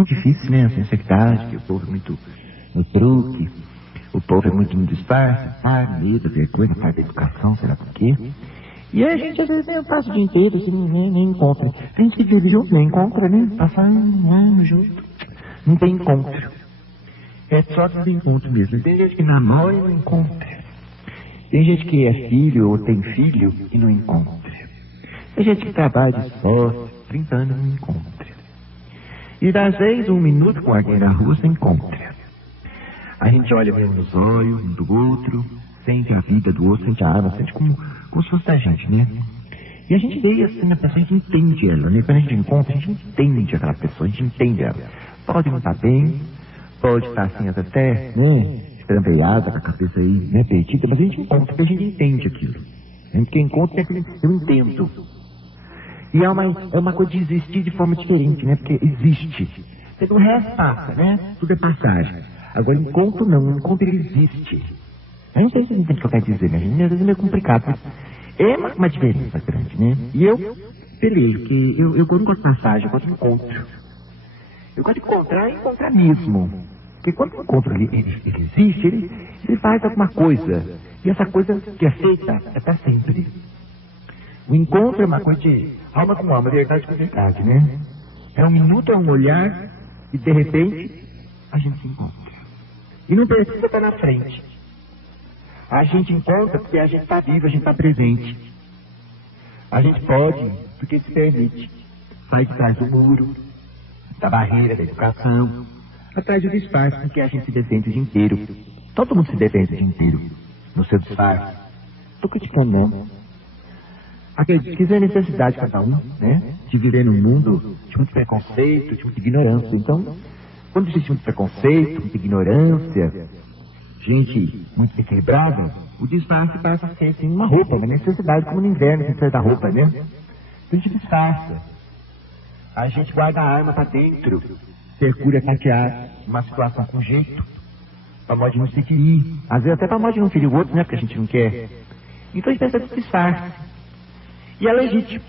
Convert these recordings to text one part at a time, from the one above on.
Muito difícil, né? A sinceridade, que o povo é muito no truque, o povo é muito no disfarce, sabe? Medo, vergonha, falta de educação, sei lá por quê. E a gente às vezes passa o dia inteiro, assim, nem encontra. A gente que vive junto, nem encontra, né? Passa um ano junto, não tem encontro. É só desencontro mesmo. Tem gente que namora e não encontra. Tem gente que é filho ou tem filho e não encontra. Tem gente que trabalha de sócio, 30 anos e não encontra. E às vezes 1 minuto com alguém na rua se encontra. A gente olha mesmo nos olhos um do outro, sente a vida do outro, sente a alma, sente como se fosse a gente, né? E a gente vê assim, a pessoa, a gente entende ela, né? Quando a gente encontra, a gente entende aquela pessoa, a gente entende ela. Pode não estar bem, pode estar assim até, né? Estrambeada, com a cabeça aí, né? Perdida, mas a gente encontra, porque a gente entende aquilo. A gente que encontra é aquilo, eu entendo. E é uma coisa de existir de forma diferente, né? Porque existe. O resto passa, né? Tudo é passagem. Agora, encontro não, encontro ele existe. Eu não sei se você entende o que eu quero dizer, né? Às vezes é meio complicado, mas é uma diferença grande, né? E eu pelejo, que eu não gosto de passagem, eu gosto de encontro. Eu gosto de encontrar e encontrar mesmo. Porque quando o encontro ele existe, ele faz alguma coisa. E essa coisa que é feita é para sempre. O encontro é uma coisa de alma com alma, verdade com verdade, né? É 1 minuto, é um olhar, e de repente a gente se encontra. E não precisa estar na frente. A gente encontra porque a gente está vivo, a gente está presente. A gente pode, porque se permite. Sai de trás do muro, da barreira, da educação, atrás do disfarce, porque a gente se defende o dia inteiro. Todo mundo se defende o dia inteiro, no seu disfarce. Estou criticando, não. Acredito que isso é a necessidade de cada um, né? De viver num mundo de muito preconceito, de muita ignorância. Então, quando existe muito preconceito, muita ignorância, gente muito equilibrada, o disfarce passa a ser assim uma roupa, uma necessidade, como no inverno, a gente precisa da roupa, né? Então a gente disfarça. A gente guarda a arma para dentro, procura tatear uma situação com jeito, para modo de não se ferir. Às vezes até para modo de não ferir o outro, né? Porque a gente não quer. Então a gente pensa de disfarce. E é legítimo.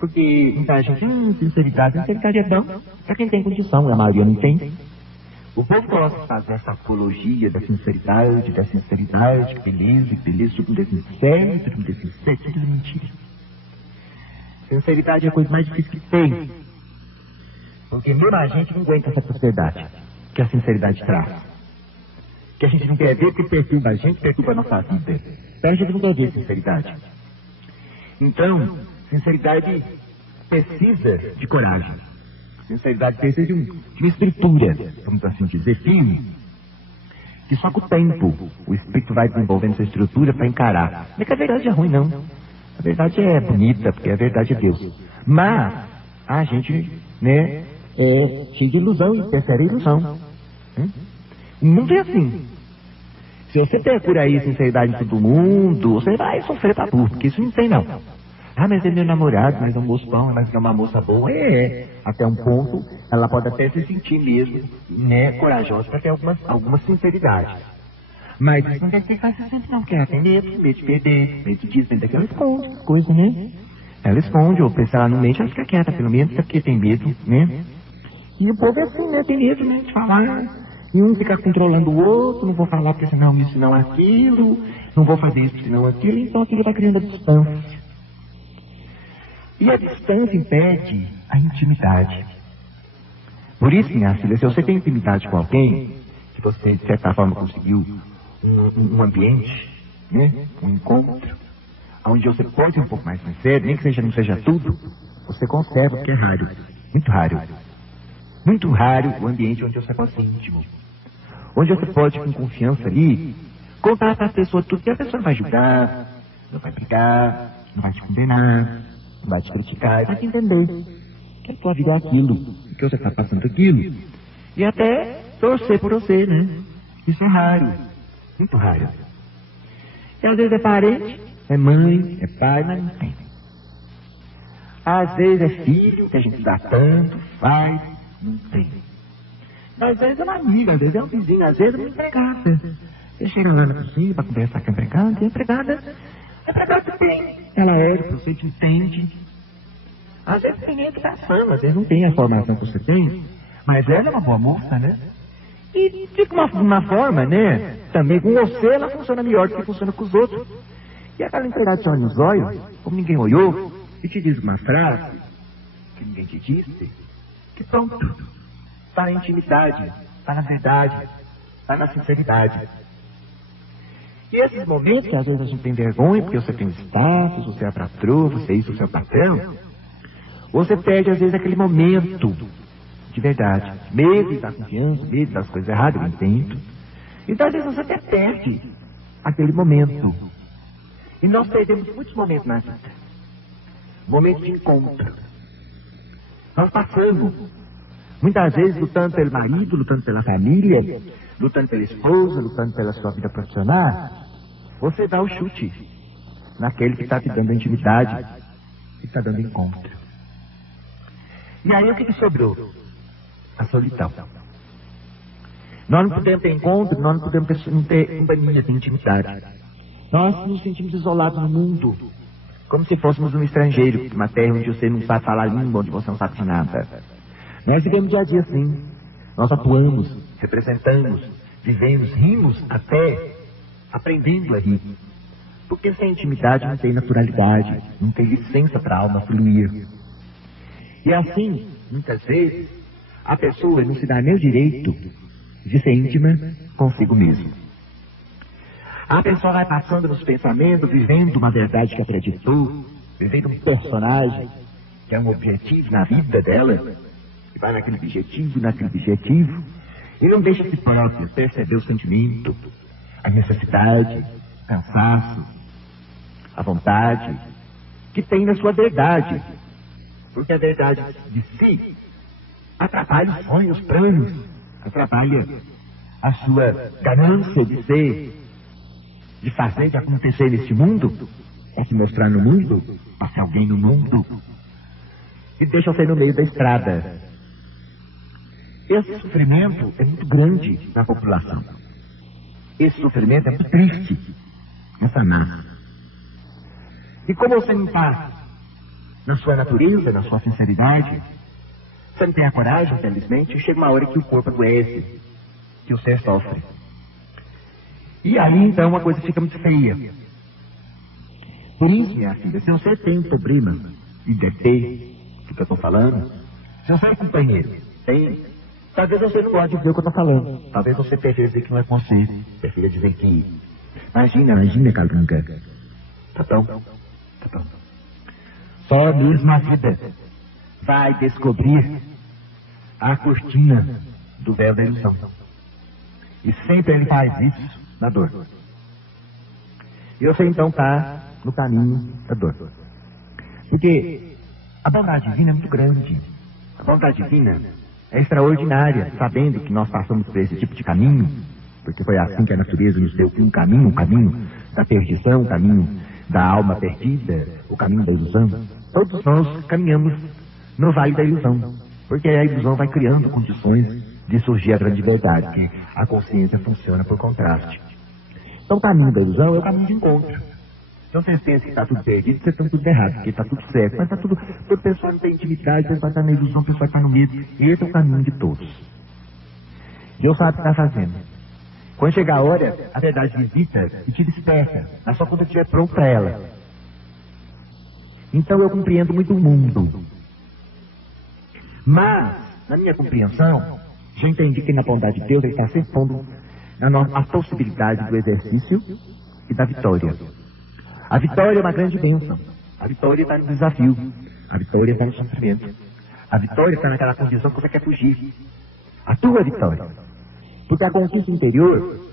Porque muita gente, sinceridade é bom para quem tem condição, a maioria não tem. O povo gosta de fazer essa apologia da sinceridade, beleza, tudo mundo é sincero, tudo mundo é sincero, tudo é mentira. Sinceridade é a coisa mais difícil que tem. Porque mesmo a gente não aguenta essa sociedade que a sinceridade traz. Que a gente não quer ver, porque perturba a gente, perturba a nossa vida. Então a gente não quer ver sinceridade. Então, sinceridade precisa de coragem. Sinceridade precisa de uma estrutura, vamos assim dizer, firme. Que só com o tempo o espírito vai desenvolvendo essa estrutura para encarar. Não é que a verdade é ruim, não. A verdade é bonita, porque a verdade é Deus. Mas a gente, né, é cheio de ilusão e terceira ilusão. O mundo é assim. Se você ter por aí sinceridade em todo mundo, você vai sofrer pra burro, porque isso não tem não. Ah, mas é meu namorado, mas é um moço bom, mas é uma moça boa. Até um ponto, ela pode até se sentir mesmo, né, corajosa para ter alguma sinceridade. Mas isso não quer dizer que ela se sente não, porque ela tem medo de perder, medo disso, medo daquilo, ela esconde as coisas, né? Ela esconde, ou se ela não mente, ela fica quieta, pelo menos, porque tem medo, né? E o povo é assim, né, tem medo, né, de falar. E um fica controlando o outro, não vou falar porque senão isso, não aquilo, não vou fazer isso, senão aquilo, então aquilo vai criando a distância. E a distância impede a intimidade. Por isso, minha filha, se você tem intimidade com alguém, se você, de certa forma, conseguiu um ambiente, né, um encontro, onde você pode ser um pouco mais sincero, nem que não seja tudo, você conserva, porque é raro, muito raro. Muito raro o ambiente onde você pode ser íntimo. Onde você pode, com confiança ali, contar para a pessoa tudo que a pessoa vai julgar, não vai brigar, não vai te condenar, não vai te criticar, vai te entender que a tua vida é aquilo, que você está passando aquilo. E até torcer por você, né? Isso é raro, muito raro. E às vezes é parente, é mãe, é pai, mas não tem. Às vezes é filho, que a gente dá tanto, faz, não tem. Às vezes é uma amiga, às vezes é um vizinho, às vezes é uma empregada. Você chega lá na cozinha para conversar com a empregada, e a empregada tem. Ela olha para você, te entende. Às vezes tem educação, às vezes não tem a formação que você tem, Mas ela é uma boa moça, né? E de uma forma, né? Também com você ela funciona melhor do que funciona com os outros. E aquela empregada te olha nos olhos, como ninguém olhou, e te diz uma frase que ninguém te disse, que pronto, está na intimidade, está na verdade, está na sinceridade. E esses momentos que às vezes a gente tem vergonha, porque você tem status, você é a patroa, você é isso, você é o patrão, você perde às vezes aquele momento de verdade, medo da confiança, medo das coisas erradas, eu entendo. Então às vezes você até perde aquele momento. E nós perdemos muitos momentos na vida. Momentos de encontro. Nós passamos, muitas vezes, lutando pelo marido, lutando pela família, lutando pela esposa, lutando pela sua vida profissional. Você dá o chute naquele que está te dando a intimidade, que está dando encontro. E aí o que sobrou? A solidão. Nós não podemos ter encontro, nós não podemos ter companhia, ter intimidade. Nós nos sentimos isolados no mundo, como se fôssemos um estrangeiro, uma terra onde você não sabe falar a língua, onde você não sabe de nada. Nós vivemos dia a dia assim. Nós atuamos, representamos, vivemos, rimos até aprendendo a rir. Porque sem intimidade não tem naturalidade, não tem licença para a alma fluir. E assim, muitas vezes, a pessoa não se dá nem o direito de ser íntima consigo mesmo. A pessoa vai passando nos pensamentos, vivendo uma verdade que acreditou, vivendo um personagem que é um objetivo na vida dela, e vai naquele objetivo, e não deixa si próprio perceber o sentimento, a necessidade, o cansaço, a vontade que tem na sua verdade. Porque a verdade de si atrapalha os sonhos, os planos, atrapalha a sua ganância de ser, de fazer, de acontecer neste mundo, para se mostrar no mundo, para ser alguém no mundo, e deixa você no meio da estrada. Esse sofrimento é muito grande na população. Esse sofrimento é muito triste nessa massa. E como você não está na sua natureza, na sua sinceridade, você não tem a coragem, infelizmente, chega uma hora que o corpo adoece, que o ser sofre. E aí, então, uma coisa fica muito feia. Por isso, minha filha, se você tem um problema e deve ter, do que eu estou falando, se você é companheiro, tem, talvez você não goste de ver o que eu estou falando. Talvez você prefira dizer que não é com você, prefira dizer que... Imagina, Calunga. Tá bom. Só mesmo a vida vai descobrir a cortina do véu da ilusão. E sempre ele faz isso na dor. E você então está no caminho da dor. Porque a bondade divina é muito grande. A bondade divina é extraordinária, sabendo que nós passamos por esse tipo de caminho, porque foi assim que a natureza nos deu um caminho da perdição, um caminho da alma perdida, o caminho da ilusão. Todos nós caminhamos no vale da ilusão, porque a ilusão vai criando condições de surgir a grande verdade, que a consciência funciona por contraste. Então o caminho da ilusão é o caminho de encontro. Então vocês pensam que está tudo perdido, vocês estão tudo errado, porque está tudo certo, mas está tudo, toda pessoa não tem intimidade, pessoa está na ilusão, pessoa está no medo, e esse é o caminho de todos. Deus sabe o que está fazendo. Quando chegar a hora, a verdade visita e te desperta, mas só quando estiver pronto para ela. Então eu compreendo muito o mundo. Mas, na minha compreensão, já entendi que na bondade de Deus ele está sempre pondo a possibilidade do exercício e da vitória. A vitória é uma grande bênção. A vitória está no desafio. A vitória está no sofrimento. A vitória está naquela condição que você quer fugir. A tua vitória. Porque a conquista interior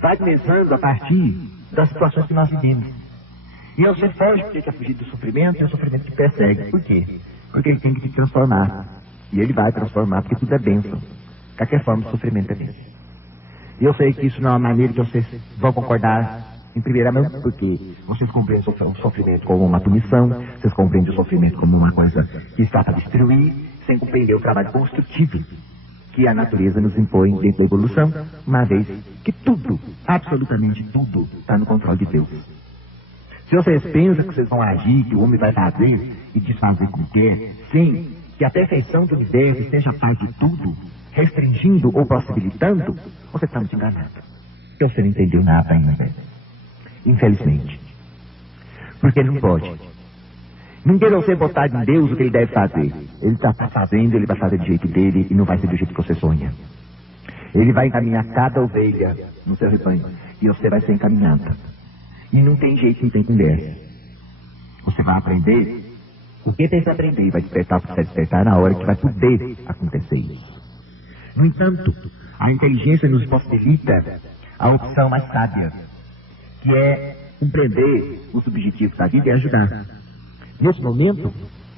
vai começando a partir das situações que nós vivemos. E você foge porque quer fugir do sofrimento, e o sofrimento te persegue. Por quê? Porque ele tem que te transformar. E ele vai transformar, porque tudo é bênção. De qualquer forma, o sofrimento é bênção. E eu sei que isso não é uma maneira que vocês vão concordar em primeira mão, porque vocês compreendem o sofrimento como uma punição, vocês compreendem o sofrimento como uma coisa que está para destruir, sem compreender o trabalho construtivo que a natureza nos impõe dentro da evolução, uma vez que tudo, absolutamente tudo, está no controle de Deus. Se vocês pensam que vocês vão agir, que o homem vai fazer e desfazer como quer, sim, que a perfeição do universo esteja a par de tudo, restringindo ou possibilitando, você está muito enganado. Porque você não entendeu nada ainda. Infelizmente. Porque não pode. Não queira você botar em Deus o que ele deve fazer. Ele está fazendo, ele vai fazer do jeito dele e não vai ser do jeito que você sonha. Ele vai encaminhar cada ovelha no seu rebanho e você vai ser encaminhada. E não tem jeito, não tem conversa. Você vai aprender o que tem que aprender e vai despertar o que precisa despertar na hora que vai poder acontecer isso. No entanto, a inteligência nos possibilita a opção mais sábia, que é compreender os objetivos da vida e ajudar. Nesse momento,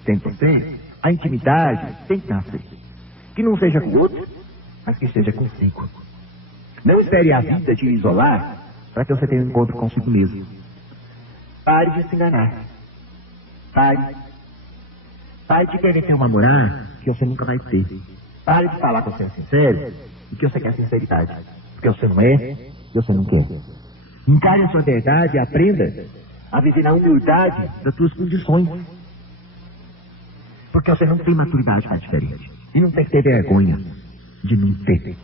tem que ser, a intimidade tem que nascer. Que não seja com o outro, mas que seja consigo. Não espere a vida te isolar para que você tenha um encontro consigo mesmo. Pare de se enganar. Pare de querer ter um namorar que você nunca vai ter. Pare de falar que você é sincero e que você quer sinceridade. Porque você não é e você não quer. Encare a sua verdade e aprenda a viver na humildade das suas condições. Porque você não tem maturidade para diferente. E não tem que ter vergonha de não ter.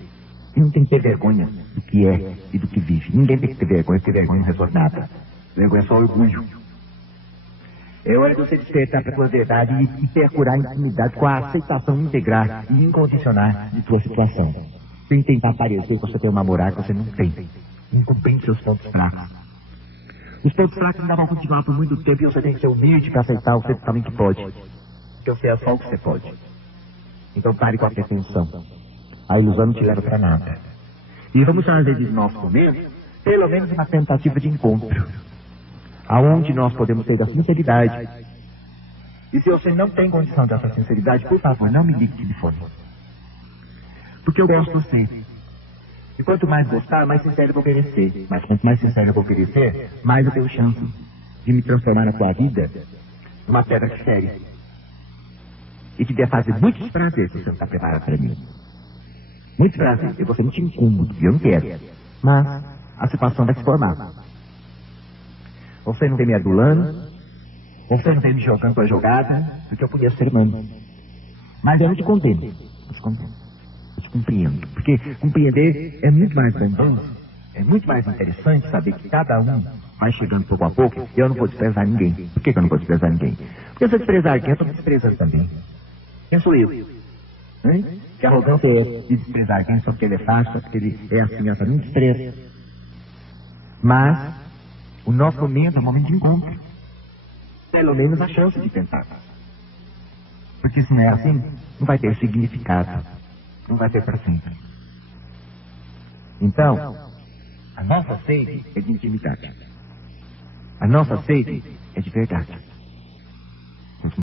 E não tem que ter vergonha do que é e do que vive. Ninguém tem que ter vergonha, porque vergonha não resolve nada. Vergonha é só orgulho. É hora de você despertar para a tua verdade e percurar a intimidade com a aceitação integral e incondicional de tua situação. Sem tentar parecer que você tem uma moral que você não tem. Incumprindo seus pontos fracos. Os pontos fracos ainda vão continuar por muito tempo e você tem que ser humilde para aceitar o que você também que pode. Porque você é só o que você pode. Então pare com a pretensão. A ilusão não te leva para nada. E vamos fazer de nosso começo, pelo menos uma tentativa de encontro. Aonde nós podemos ter a sinceridade. E se você não tem condição dessa sinceridade, por favor, não me ligue de telefone. Porque eu gosto de você. E quanto mais gostar, mais sincero eu vou oferecer. Mas quanto mais sincero eu vou oferecer, mais eu tenho chance de me transformar na tua vida numa pedra que fere. E te der fazer muitos prazeres se você não está preparado para mim. Muitos prazeres. Eu vou ser muito incômodo, e eu não quero. Mas a situação vai se formar. Você não vem me adulando, você não vem me jogando com a jogada, porque eu podia ser humano. Mas eu não te condeno. Eu te compreendo. Porque compreender é muito mais bondoso, é muito mais interessante saber que cada um vai chegando pouco a pouco e eu não vou desprezar ninguém. Por que eu não vou desprezar ninguém? Porque se eu desprezar alguém, eu estou me desprezando também. Quem sou eu? Hein? Que arrogância é de desprezar alguém só porque ele é fácil, só porque ele é assim, essa não despreza. Mas o nosso momento é um momento de encontro. Pelo menos a chance de tentar. Porque se não é assim, não vai ter significado. Não vai ter para sempre. Então, a nossa sede é de intimidade. A nossa sede é de verdade.